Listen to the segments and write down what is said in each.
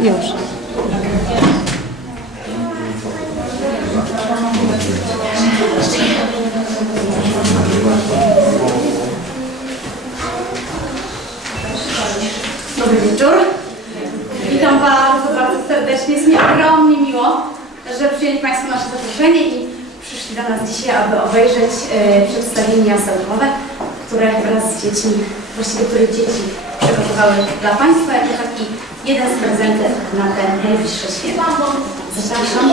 Już. Dobry wieczór. Witam bardzo, bardzo serdecznie. Jest mi ogromnie miło, że przyjęli Państwo nasze zaproszenie i przyszli do nas dzisiaj, aby obejrzeć e, przedstawienie jasełkowe, które wraz z dziećmi, właściwie które dzieci przygotowały dla Państwa jako taki jeden z prezentów na te najbliższe święta. Zapraszam.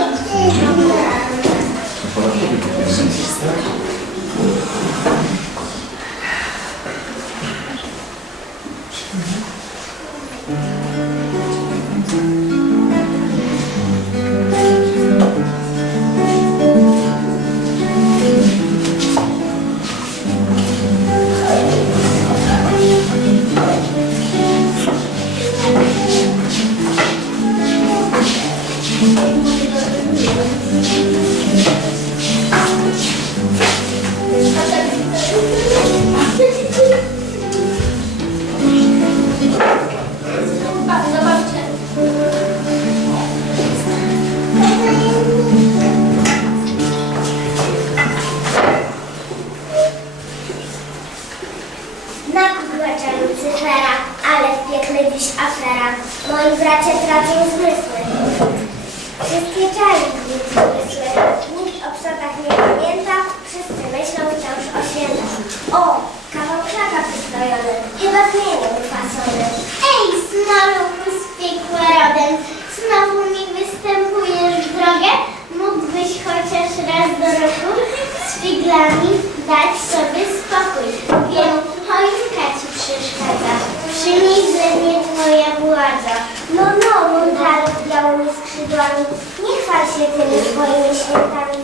Dzieci wysły. Nikt o psotach nie pamięta, wszyscy myślą wciąż o świętach. O, kawał krzaka przystrojony, chyba zmienił fasony. Ej, smaluchu z piekła rodem, znowu mi występujesz w drogę? Mógłbyś chociaż raz do roku z figlami dać sobie spokój. Wiem, choinka ci przeszkadza, przynieś, że nie twoja władza. No, no, mundalu białymi skrzydłami, nie chwal się tymi swoimi świętami.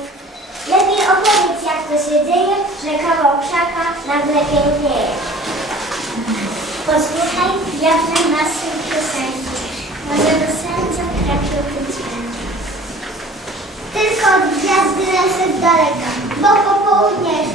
Lepiej opowiedz, jak to się dzieje, że kawał krzaka nagle pięknieje. Posłuchaj, jawne masy piosenki, może do serca trafią te dźwięki. Tylko od gwiazdy lecę z daleka, bo popołudnia już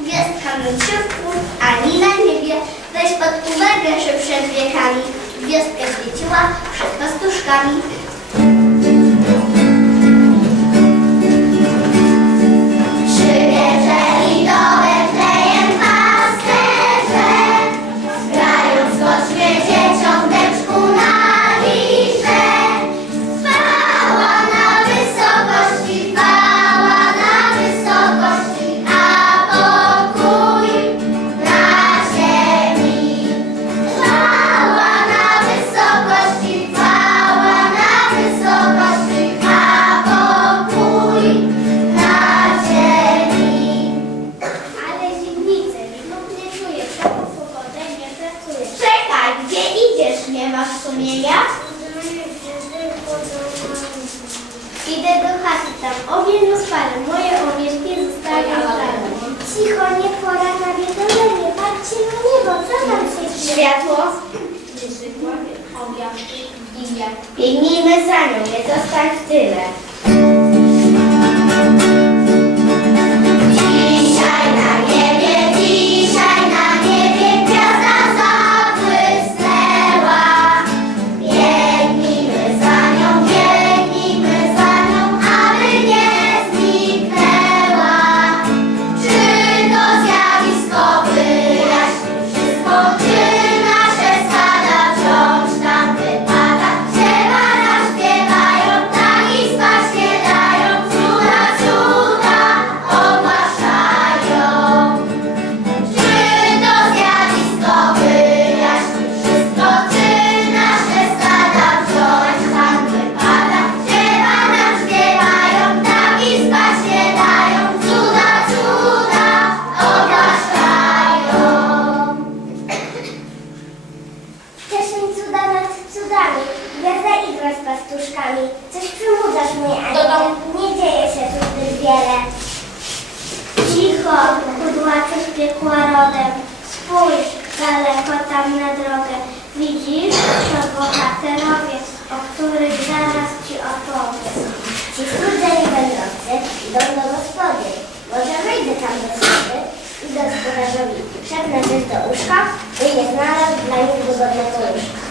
gwiazdka środku, ani na niebie. Weź pod uwagę, że przed wiekami gwiazdka świeciła przed pastuszkami. Światło. Biegnijmy za nią, nie zostań w tyle. macosz piekła rodem. Spójrz daleko tam na drogę. Widzisz, to bohaterowie, o których zaraz ci opowiem. Ci skórdej wędrowcy idą do gospody. Może wejdę tam do skóry i do gospodarzowi. Szepnę coś do łóżka, by nie znalazł dla nich wygodnego łóżka.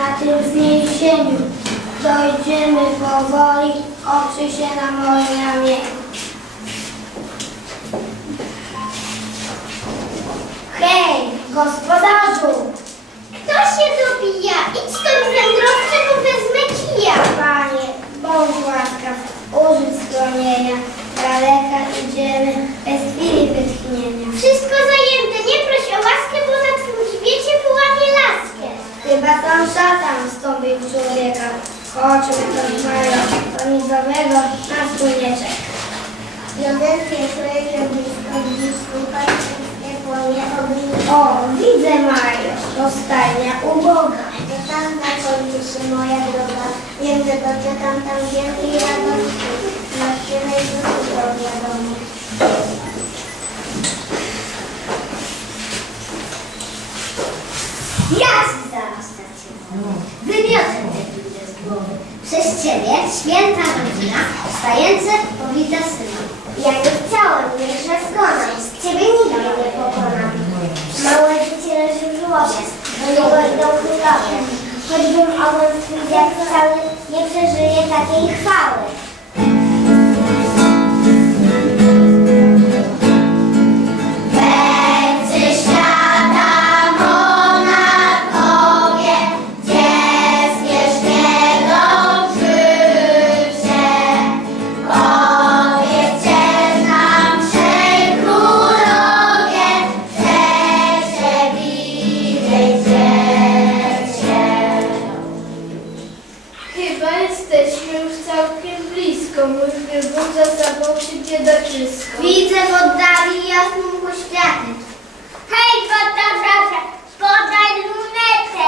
Na tym wzniesieniu. Dojdziemy powoli, oprzyj się na moje ramię. Hej, gospodarzu! Człowieka. Chodźmy to mają, to nic dobrego nas tu nie czeka. Józefie, człowiek blisko gdzieś słuchać, ciepło nie ogni. O, widzę Mario, to stajnia uboga. To tam zachodzi się moja droga, wiem, że doczekam tam wielkiej radości. Na tyle dużo wiadomo. Ja ci zaraz tacie Wymiotę te budę z głowy. Przez ciebie święta rodzina, wstające powita syna. Ja nie chciałem, że zgonę. Ciebie nigdy nie pokonam. Małe dziecię leży w żłobie, do niego idą królowie. Choćbym ogon swój dziad cały, nie przeżyje takiej chwały. Jesteśmy już całkiem blisko. Mój wybór za sobą się biedaczysko. Widzę w oddali jasną poświatę. Hej, podtarzacze, podaj lunetę.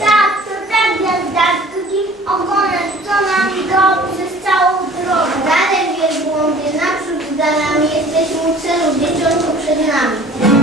Tak, to tak, gwiazdarki, ogonem, co nam go przez całą drogę. Dalej wielbłądzie, naprzód za nami, jesteśmy u celu, dzieciątko przed nami.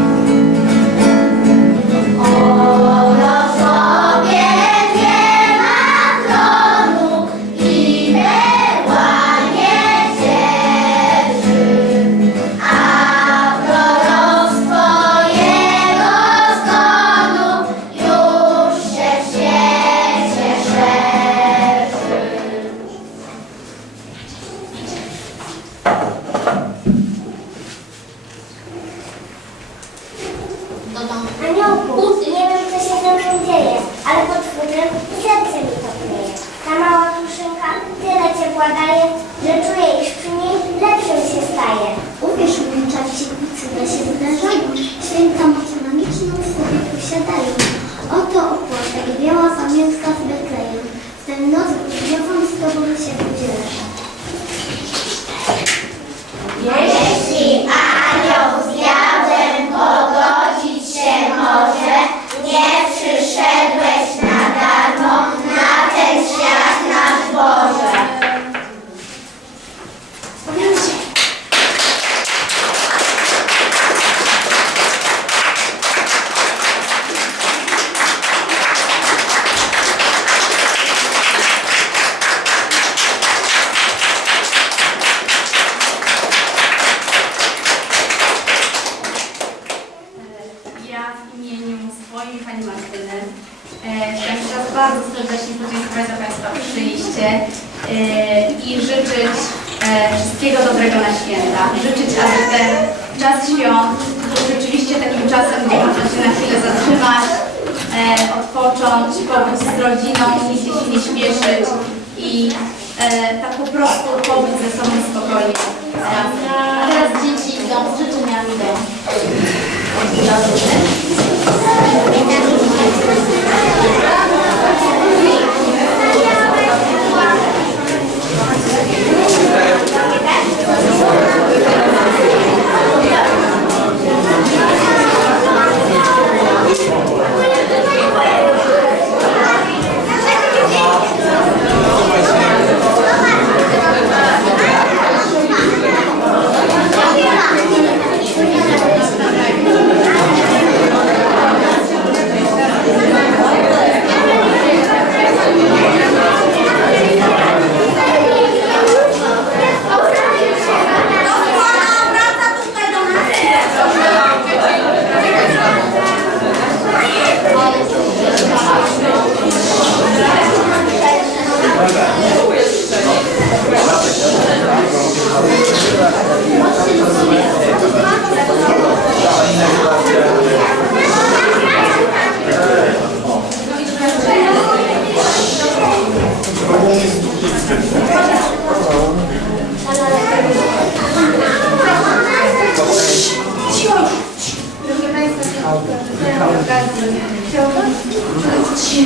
Swoim Pani Martyny e, chciałam teraz bardzo serdecznie podziękować za Państwa przyjście e, i życzyć e, wszystkiego dobrego na święta. Życzyć, aby ten czas świąt był rzeczywiście takim czasem, gdzie można się na chwilę zatrzymać, odpocząć, pobyć z rodziną, nigdzie się nie śpieszyć i tak po prostu pobyć ze sobą spokojnie. A teraz dzieci idą z życzeniami do Thank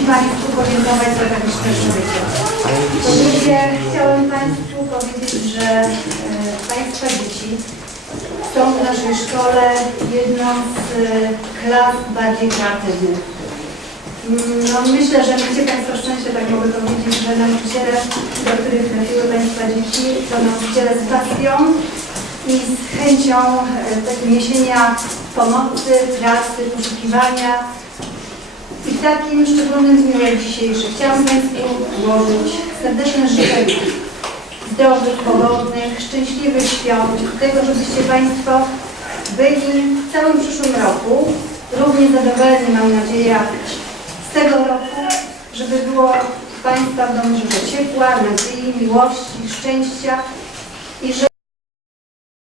Państwu podziękować za tak szczerze życie. Po drugie, chciałem Państwu powiedzieć, że e, Państwa dzieci są w naszej szkole jedną z e, klas bardziej kreatywnych. Mm, No, myślę, że macie Państwo szczęście, tak mogę powiedzieć, że nauczyciele, do których trafiły Państwa dzieci, to nauczyciele z pasją i z chęcią e, takiego niesienia pomocy, pracy, poszukiwania. I takim szczególnym dniu jak dzisiejszy chciałam Państwu złożyć serdeczne życzenia zdrowych, pogodnych, szczęśliwych świąt, tego, żebyście Państwo byli w całym przyszłym roku równie zadowoleni, mam nadzieję, z tego roku, żeby było Państwa w domu dużo ciepła, nadziei, miłości, szczęścia i że